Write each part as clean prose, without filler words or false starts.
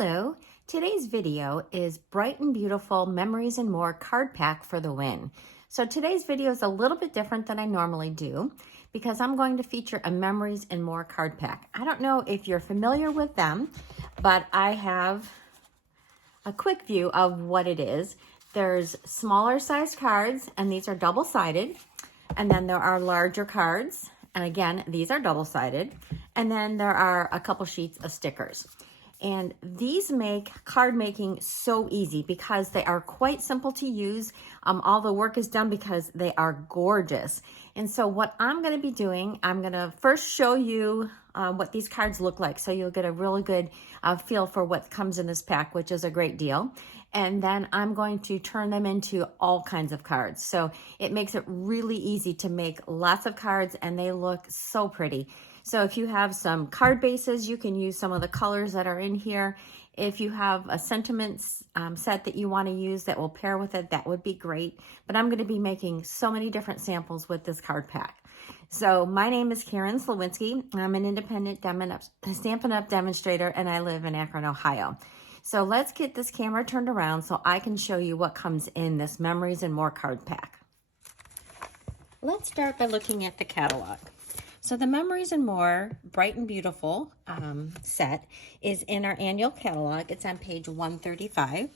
Hello, today's video is Bright and Beautiful Memories and More card pack for the win. So today's video is a little bit different than I normally do because I'm going to feature a Memories and More card pack. I don't know if you're familiar with them, but I have a quick view of what it is. There's smaller sized cards, and these are double-sided, and then there are larger cards, and again, these are double-sided, and then there are a couple sheets of stickers. And these make card making so easy because they are quite simple to use. All the work is done because they are gorgeous. And so what I'm going to be doing, I'm going to first show you what these cards look like, so you'll get a really good feel for what comes in this pack, which is a great deal. And then I'm going to turn them into all kinds of cards. So it makes it really easy to make lots of cards, and they look so pretty. So if you have some card bases, you can use some of the colors that are in here. If you have a sentiments set that you want to use that will pair with it, that would be great. But I'm going to be making so many different samples with this card pack. So my name is Karen Slawinski. I'm an independent Stampin' Up demonstrator, and I live in Akron, Ohio. So let's get this camera turned around so I can show you what comes in this Memories and More card pack. Let's start by looking at the catalog. So the Memories and More Bright and Beautiful set is in our annual catalog. It's on page 135,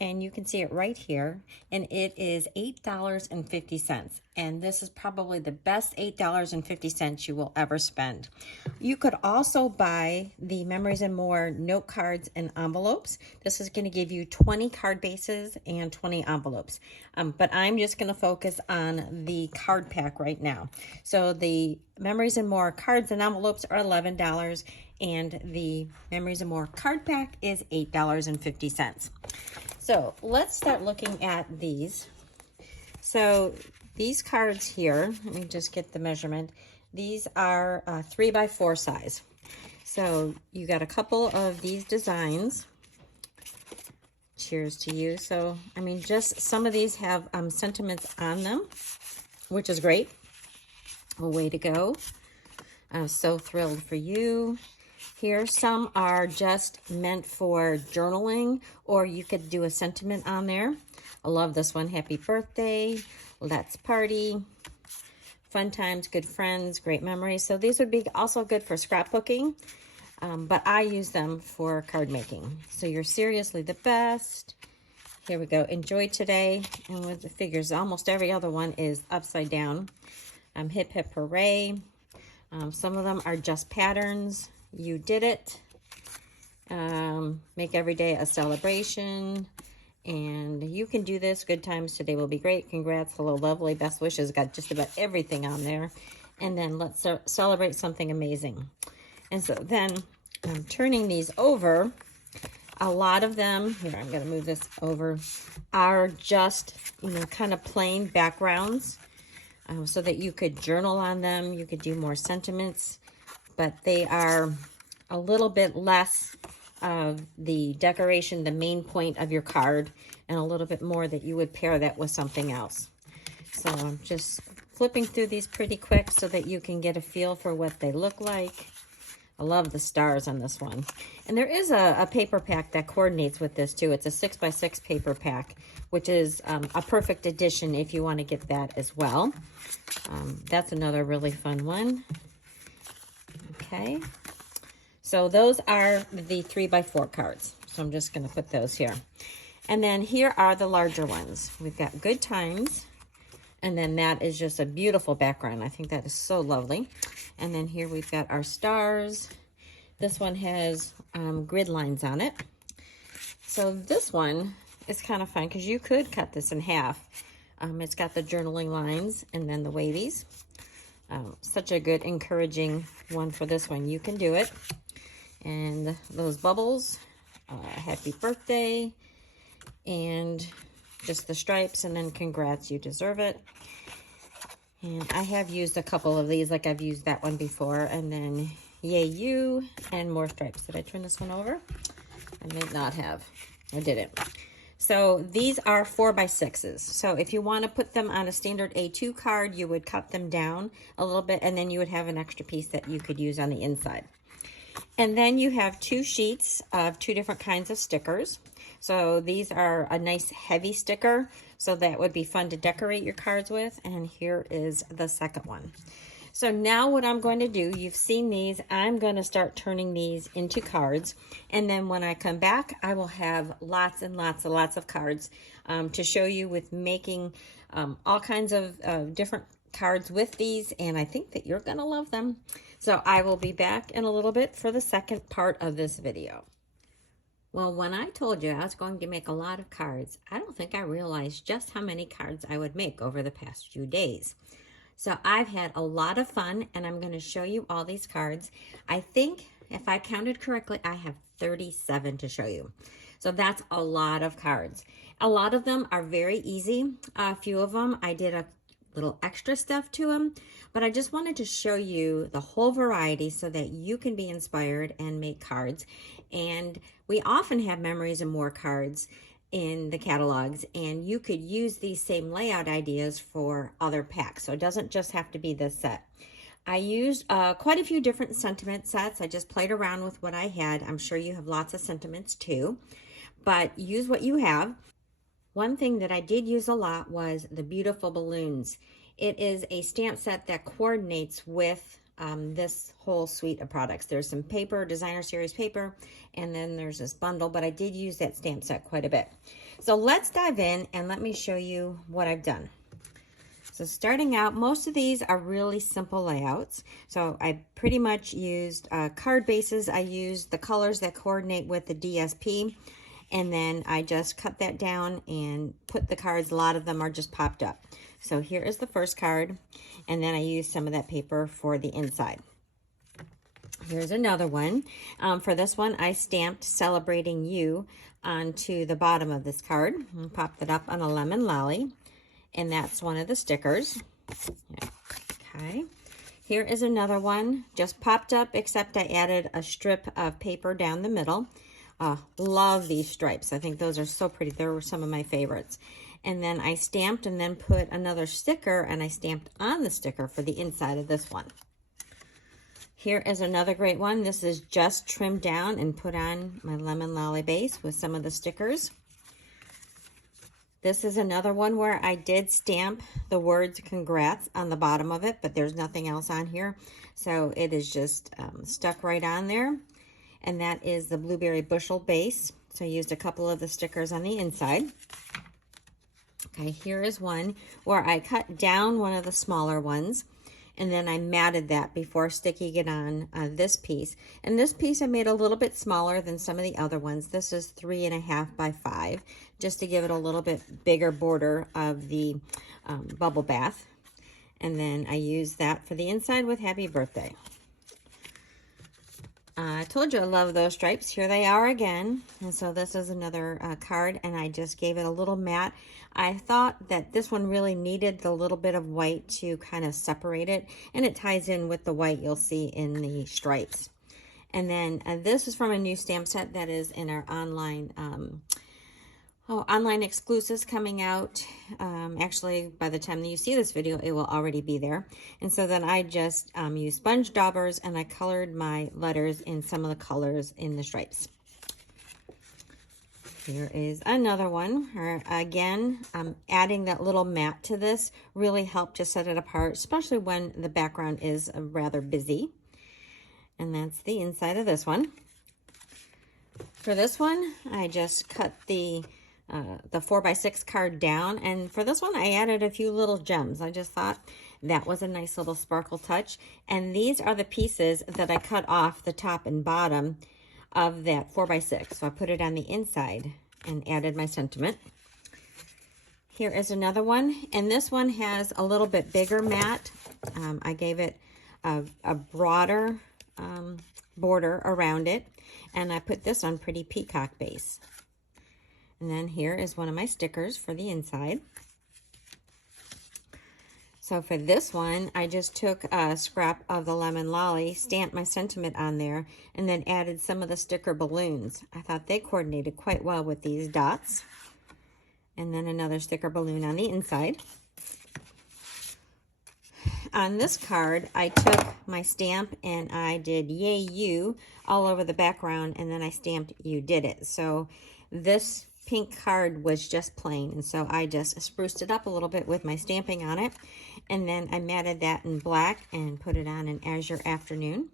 and you can see it right here, and it is $8.50. And this is probably the best $8.50 you will ever spend. You could also buy the Memories and More note cards and envelopes. This is going to give you 20 card bases and 20 envelopes. But I'm just going to focus on the card pack right now. So the Memories and More cards and envelopes are $11, and the Memories and More card pack is $8.50. So let's start looking at these. So these cards here, let me just get the measurement. These are 3x4 size. So you got a couple of these designs. Cheers to you. So, I mean, just some of these have sentiments on them, which is great. Way to go. I'm so thrilled for you. Here, some are just meant for journaling, or you could do a sentiment on there. I love this one. Happy birthday. Let's party. Fun times, good friends, great memories. So these would be also good for scrapbooking, but I use them for card making. So you're seriously the best. Here we go. Enjoy today. And with the figures, almost every other one is upside down. Hip hip hooray. Some of them are just patterns. You did it. Make every day a celebration. And you can do this. Good times today will be great. Congrats. Hello, lovely. Best wishes. Got just about everything on there. And then let's celebrate something amazing. And so then I'm turning these over. A lot of them, here, I'm going to move this over, are just, kind of plain backgrounds so that you could journal on them. You could do more sentiments, but they are a little bit less of the decoration, the main point of your card, and a little bit more that you would pair that with something else. So I'm just flipping through these pretty quick so that you can get a feel for what they look like. I love the stars on this one. And there is a paper pack that coordinates with this too. It's a 6x6 paper pack, which is a perfect addition if you want to get that as well. That's another really fun one. Okay. So those are the 3x4 cards. So I'm just going to put those here. And then here are the larger ones. We've got Good Times. And then that is just a beautiful background. I think that is so lovely. And then here we've got our stars. This one has grid lines on it. So this one is kind of fun because you could cut this in half. It's got the journaling lines and then the wavies. Such a good, encouraging one for this one. You can do it. And those bubbles, happy birthday, and just the stripes, and then congrats, you deserve it. And I have used a couple of these, like I've used that one before, and then yay you, and more stripes. Did I turn this one over? I may not have. I didn't. So these are 4x6s. So if you want to put them on a standard A2 card, you would cut them down a little bit, and then you would have an extra piece that you could use on the inside. And then you have 2 sheets of 2 different kinds of stickers. So these are a nice heavy sticker, so that would be fun to decorate your cards with. And here is the second one. So now what I'm going to do, you've seen these, I'm going to start turning these into cards. And then when I come back, I will have lots and lots and lots of cards to show you with making all kinds of different cards with these. And I think that you're going to love them. So I will be back in a little bit for the second part of this video. Well, when I told you I was going to make a lot of cards, I don't think I realized just how many cards I would make over the past few days. So I've had a lot of fun, and I'm going to show you all these cards. I think, if I counted correctly, I have 37 to show you. So that's a lot of cards. A lot of them are very easy. A few of them, I did a little extra stuff to them, but I just wanted to show you the whole variety so that you can be inspired and make cards. And we often have Memories and More cards in the catalogs, and you could use these same layout ideas for other packs. So it doesn't just have to be this set. I used quite a few different sentiment sets. I just played around with what I had. I'm sure you have lots of sentiments too, but use what you have. One thing that I did use a lot was the beautiful balloons. It is a stamp set that coordinates with this whole suite of products. There's some paper, designer series paper, and then there's this bundle, but I did use that stamp set quite a bit. So let's dive in and let me show you what I've done. So starting out, most of these are really simple layouts. So I pretty much used card bases. I used the colors that coordinate with the DSP, and then I just cut that down and put the cards. A lot of them are just popped up. So here is the first card, and then I used some of that paper for the inside. Here's another one. For this one, I stamped Celebrating You onto the bottom of this card and popped it up on a lemon lolly, and that's one of the stickers. Okay. Here is another one, just popped up, except I added a strip of paper down the middle. Love these stripes. I think those are so pretty. They were some of my favorites. And then I stamped and then put another sticker, and I stamped on the sticker for the inside of this one. Here is another great one. This is just trimmed down and put on my lemon lolly base with some of the stickers. This is another one where I did stamp the words congrats on the bottom of it, but there's nothing else on here. So it is just stuck right on there. And that is the blueberry bushel base. So I used a couple of the stickers on the inside. Okay, here is one where I cut down one of the smaller ones, and then I matted that before sticking it on this piece. And this piece I made a little bit smaller than some of the other ones. This is 3.5 by 5, just to give it a little bit bigger border of the bubble bath. And then I used that for the inside with Happy Birthday. I told you I love those stripes. Here they are again. And so this is another card, and I just gave it a little matte. I thought that this one really needed the little bit of white to kind of separate it, and it ties in with the white you'll see in the stripes. And then this is from a new stamp set that is in our online online exclusives coming out. Actually, by the time that you see this video, it will already be there. And so then I just used sponge daubers, and I colored my letters in some of the colors in the stripes. Here is another one. Again, adding that little matte to this really helped to set it apart, especially when the background is rather busy. And that's the inside of this one. For this one, I just cut the 4x6 card down, and for this one I added a few little gems. I just thought that was a nice little sparkle touch, and these are the pieces that I cut off the top and bottom of that 4x6. So I put it on the inside and added my sentiment. Here is another one, and this one has a little bit bigger mat. I gave it a broader border around it, and I put this on Pretty Peacock base. And then here is one of my stickers for the inside. So for this one, I just took a scrap of the lemon lolly, stamped my sentiment on there, and then added some of the sticker balloons. I thought they coordinated quite well with these dots. And then another sticker balloon on the inside. on this card, I took my stamp and I did Yay You all over the background, and then I stamped You Did It. So this pink card was just plain, and so I just spruced it up a little bit with my stamping on it, and then I matted that in black and put it on an Azure Afternoon.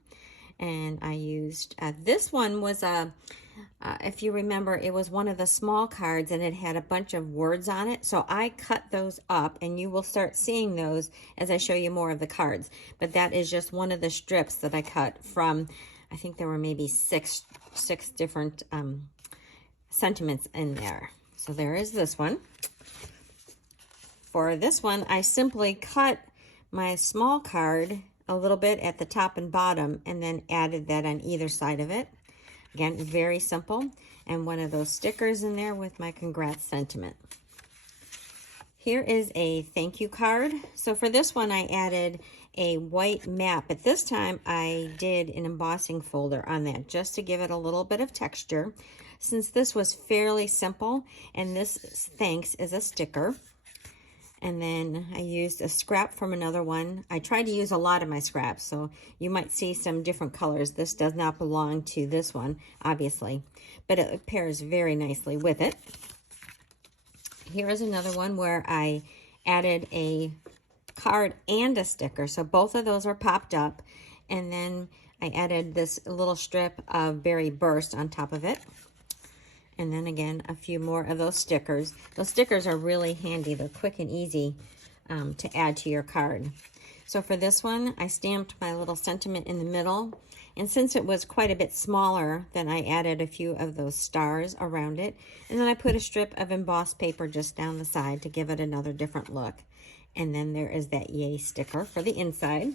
And I used, this one was if you remember, it was one of the small cards and it had a bunch of words on it. So I cut those up, and you will start seeing those as I show you more of the cards. But that is just one of the strips that I cut from, I think there were maybe six different sentiments in there. So there is this one. For this one, I simply cut my small card a little bit at the top and bottom, and then added that on either side of it. Again, very simple. And one of those stickers in there with my congrats sentiment. Here is a thank you card. So for this one, I added a white map, but this time I did an embossing folder on that just to give it a little bit of texture, since this was fairly simple. And this thanks is a sticker. And then I used a scrap from another one. I tried to use a lot of my scraps, so you might see some different colors. This does not belong to this one, obviously, but it pairs very nicely with it. Here is another one where I added a card and a sticker, so both of those are popped up. And then I added this little strip of Berry Burst on top of it. And then again, a few more of those stickers. Those stickers are really handy. They're quick and easy to add to your card. So for this one, I stamped my little sentiment in the middle. And since it was quite a bit smaller, then I added a few of those stars around it. And then I put a strip of embossed paper just down the side to give it another different look. And then there is that yay sticker for the inside.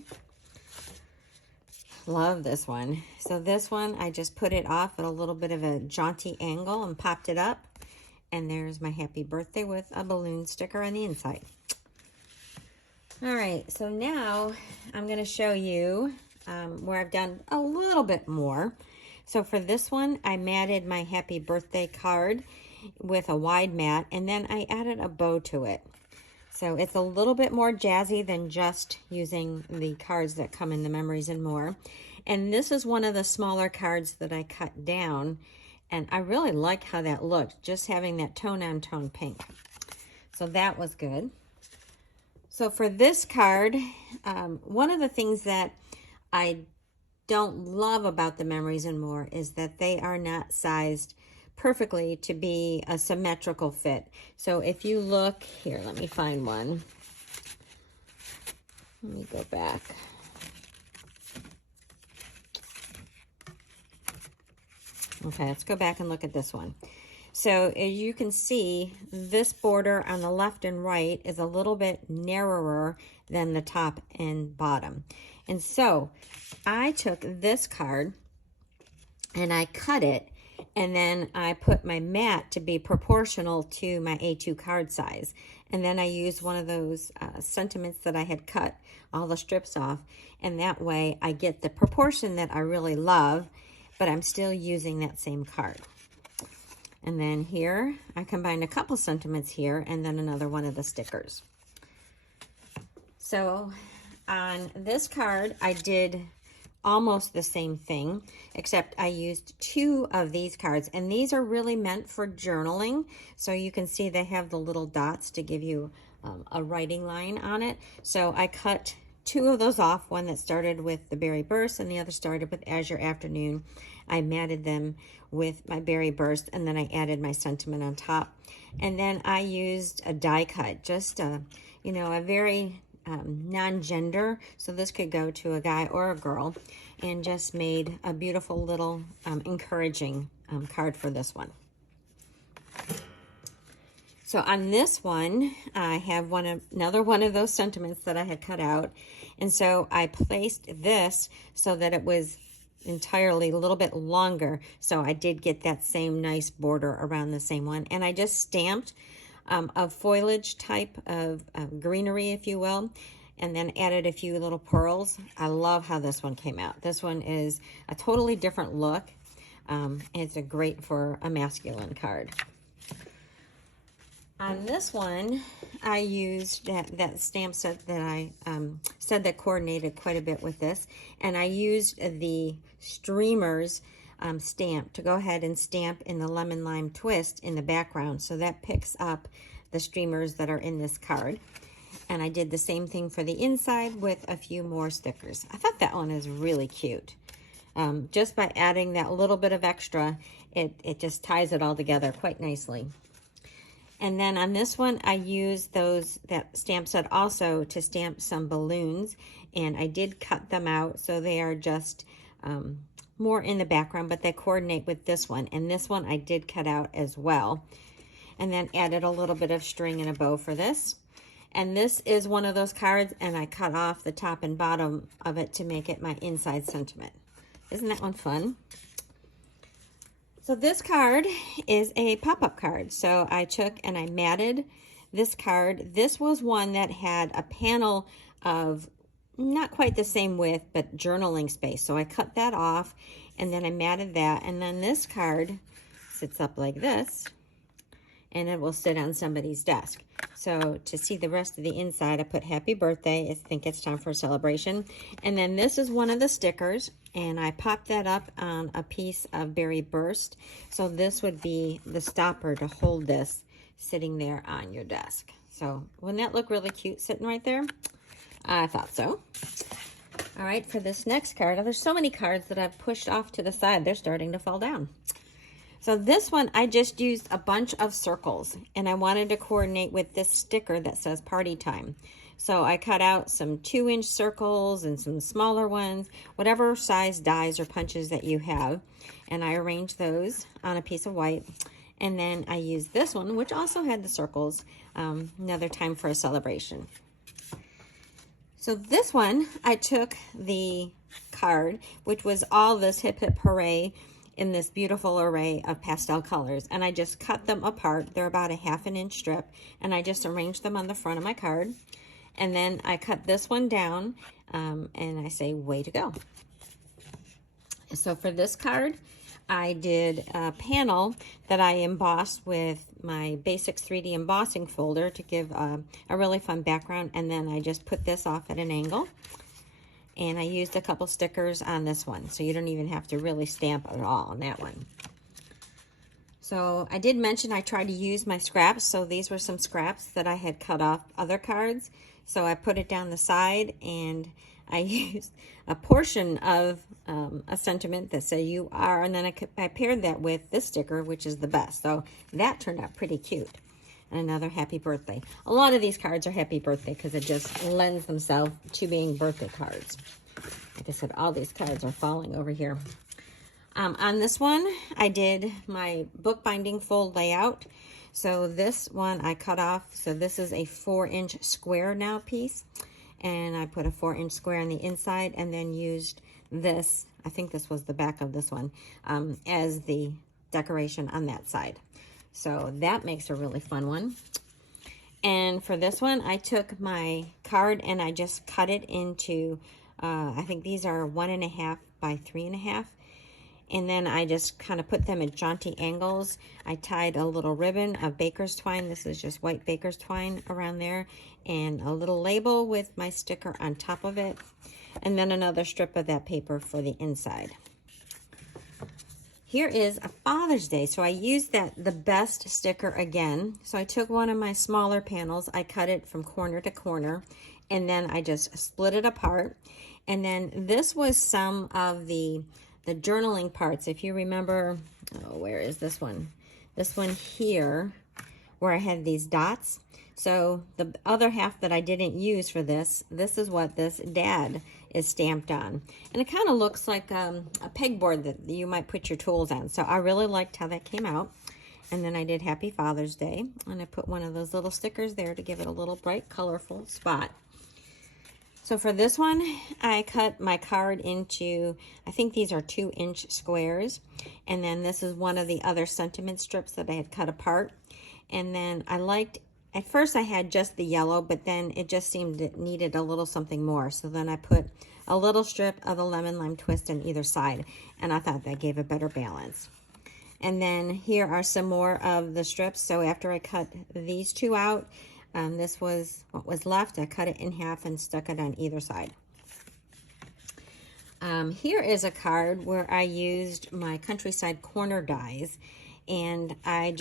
Love this one. So this one, I just put it off at a little bit of a jaunty angle and popped it up. And there's my happy birthday with a balloon sticker on the inside. All right, so now I'm going to show you where I've done a little bit more. So for this one, I matted my happy birthday card with a wide mat, and then I added a bow to it. So it's a little bit more jazzy than just using the cards that come in the Memories and More. And this is one of the smaller cards that I cut down, and I really like how that looked, just having that tone-on-tone pink. So that was good. So for this card, one of the things that I don't love about the Memories and More is that they are not sized perfectly to be a symmetrical fit. So if you look here, let me find one. Let me go back. Okay, let's go back and look at this one. So as you can see, this border on the left and right is a little bit narrower than the top and bottom. And so I took this card and I cut it, and then I put my mat to be proportional to my A2 card size. And then I used one of those sentiments that I had cut all the strips off. And that way I get the proportion that I really love, but I'm still using that same card. And then here, I combined a couple sentiments here and then another one of the stickers. So on this card, I did almost the same thing, except I used two of these cards, and these are really meant for journaling. So you can see they have the little dots to give you a writing line on it. So I cut two of those off, one that started with the Berry Burst and the other started with Azure Afternoon. I matted them with my Berry Burst, and then I added my sentiment on top. And then I used a die cut, just a very non-gender, so this could go to a guy or a girl, and just made a beautiful little encouraging card for this one. So on this one, I have another one of those sentiments that I had cut out, and so I placed this so that it was entirely a little bit longer, so I did get that same nice border around the same one. And I just stamped a foliage type of greenery, if you will, and then added a few little pearls. I love how this one came out. This one is a totally different look. It's a great for a masculine card. On this one, I used that stamp set that I said that coordinated quite a bit with this, and I used the streamers stamp to go ahead and stamp in the lemon lime twist in the background, so that picks up the streamers that are in this card. And I did the same thing for the inside with a few more stickers. I thought that one is really cute. Just by adding that little bit of extra, it just ties it all together quite nicely. And then on this one, I used that stamp set also to stamp some balloons, and I did cut them out so they are just more in the background, but they coordinate with this one. And this one I did cut out as well, and then added a little bit of string and a bow for this. And this is one of those cards, and I cut off the top and bottom of it to make it my inside sentiment. Isn't that one fun? So this card is a pop-up card. So I took and I matted this card. This was one that had a panel of not quite the same width, but journaling space. So I cut that off, and then I matted that. And then this card sits up like this, and it will sit on somebody's desk. So to see the rest of the inside, I put happy birthday. I think it's time for a celebration. And then this is one of the stickers, and I popped that up on a piece of Berry Burst. So this would be the stopper to hold this sitting there on your desk. So wouldn't that look really cute sitting right there? I thought so. All right, for this next card, there's so many cards that I've pushed off to the side. They're starting to fall down. So this one, I just used a bunch of circles, and I wanted to coordinate with this sticker that says party time. So I cut out some 2-inch circles and some smaller ones, whatever size dies or punches that you have. And I arranged those on a piece of white. And then I used this one, which also had the circles, another time for a celebration. So this one, I took the card, which was all this hip hip hooray in this beautiful array of pastel colors, and I just cut them apart. They're about a 1/2 inch strip, and I just arranged them on the front of my card. And then I cut this one down, and I say, way to go. So for this card, I did a panel that I embossed with my Basics 3D embossing folder to give a really fun background, and then I just put this off at an angle. And I used a couple stickers on this one, so you don't even have to really stamp at all on that one. So I did mention I tried to use my scraps, so these were some scraps that I had cut off other cards. So I put it down the side, and I used a portion of a sentiment that said "you are," and then I paired that with this sticker, which is the best. So that turned out pretty cute. And another happy birthday. A lot of these cards are happy birthday because it just lends themselves to being birthday cards. Like I said, all these cards are falling over here. On this one, I did my bookbinding fold layout. So this one I cut off. So this is a 4-inch square now piece. And I put a 4-inch square on the inside, and then used this, I think this was the back of this one, as the decoration on that side. So that makes a really fun one. And for this one, I took my card and I just cut it into, I think these are 1.5 by 3.5. And then I just kind of put them at jaunty angles. I tied a little ribbon of baker's twine. This is just white baker's twine around there. And a little label with my sticker on top of it. And then another strip of that paper for the inside. Here is a Father's Day. So I used the best sticker again. So I took one of my smaller panels. I cut it from corner to corner. And then I just split it apart. And then this was some of the journaling parts. If you remember, oh, where is this one? This one here, where I had these dots. So the other half that I didn't use for this is what this dad is stamped on. And it kind of looks like a pegboard that you might put your tools on. So I really liked how that came out. And then I did Happy Father's Day. And I put one of those little stickers there to give it a little bright, colorful spot. So for this one, I cut my card into, I think these are 2-inch squares. And then this is one of the other sentiment strips that I had cut apart. And then I liked, at first I had just the yellow, but then it just seemed it needed a little something more. So then I put a little strip of the lemon lime twist on either side. And I thought that gave a better balance. And then here are some more of the strips. So after I cut these two out, this was what was left. I cut it in half and stuck it on either side. Here is a card where I used my Countryside Corner dies, and I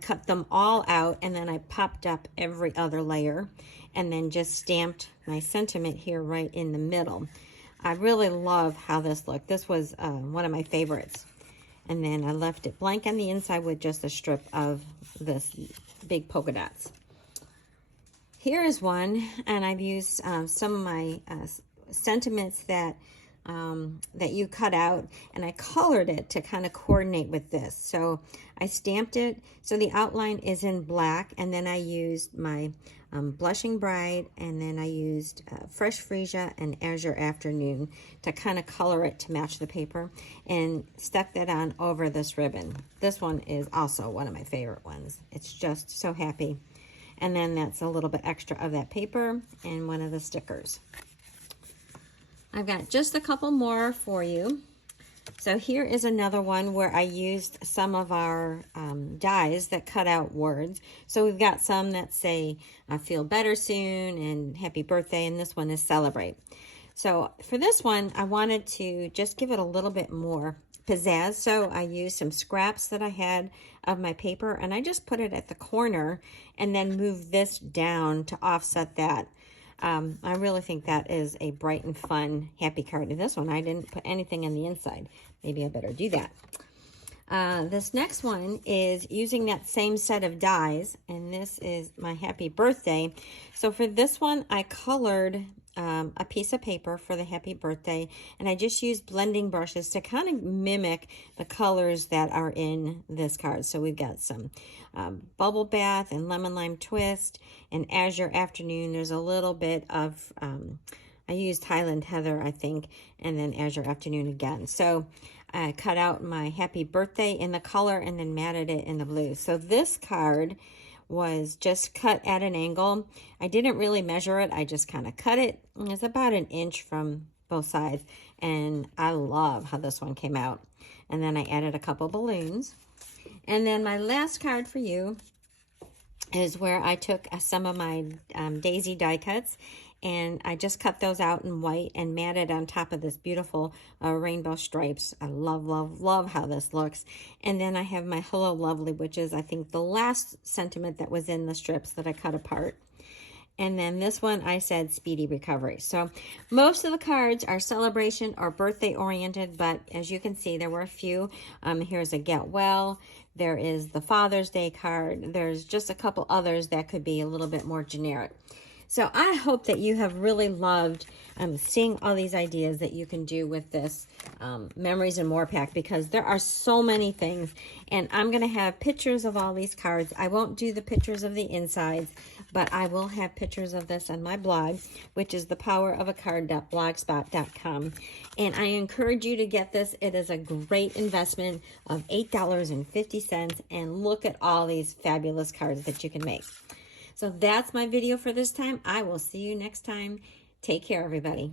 cut them all out, and then I popped up every other layer and then just stamped my sentiment here right in the middle. I really love how this looked. This was one of my favorites. And then I left it blank on the inside with just a strip of this big polka dots. Here is one, and I've used some of my sentiments that you cut out, and I colored it to kind of coordinate with this. So I stamped it so the outline is in black, and then I used my Blushing Bride, and then I used Fresh Freesia and Azure Afternoon to kind of color it to match the paper, and stuck that on over this ribbon. This one is also one of my favorite ones. It's just so happy. And then that's a little bit extra of that paper and one of the stickers. I've got just a couple more for you. So here is another one where I used some of our dies that cut out words. So we've got some that say feel better soon and happy birthday, and this one is celebrate. So for this one, I wanted to just give it a little bit more pizzazz. So I used some scraps that I had of my paper, and I just put it at the corner and then moved this down to offset that. I really think that is a bright and fun, happy card. And this one, I didn't put anything in the inside. Maybe I better do that. This next one is using that same set of dies, and this is my happy birthday. So for this one, I colored a piece of paper for the happy birthday, and I just used blending brushes to kind of mimic the colors that are in this card. So we've got some bubble bath and lemon lime twist and Azure Afternoon. There's a little bit of I used Highland Heather, I think, and then Azure Afternoon again. So I cut out my happy birthday in the color and then matted it in the blue. So this card was just cut at an angle. I didn't really measure it. I just kind of cut it. It's about an inch from both sides, and I love how this one came out. And then I added a couple balloons. And then my last card for you is where I took some of my daisy die cuts, and I just cut those out in white and matted on top of this beautiful rainbow stripes. I love, love, love how this looks. And then I have my Hello Lovely, which is, I think, the last sentiment that was in the strips that I cut apart. And then this one, I said speedy recovery. So most of the cards are celebration or birthday oriented, but as you can see, there were a few. Here's a get well. There is the Father's Day card. There's just a couple others that could be a little bit more generic. So I hope that you have really loved seeing all these ideas that you can do with this Memories and More pack, because there are so many things. And I'm going to have pictures of all these cards. I won't do the pictures of the insides, but I will have pictures of this on my blog, which is thepowerofacard.blogspot.com. And I encourage you to get this. It is a great investment of $8.50. And look at all these fabulous cards that you can make. So that's my video for this time. I will see you next time. Take care, everybody.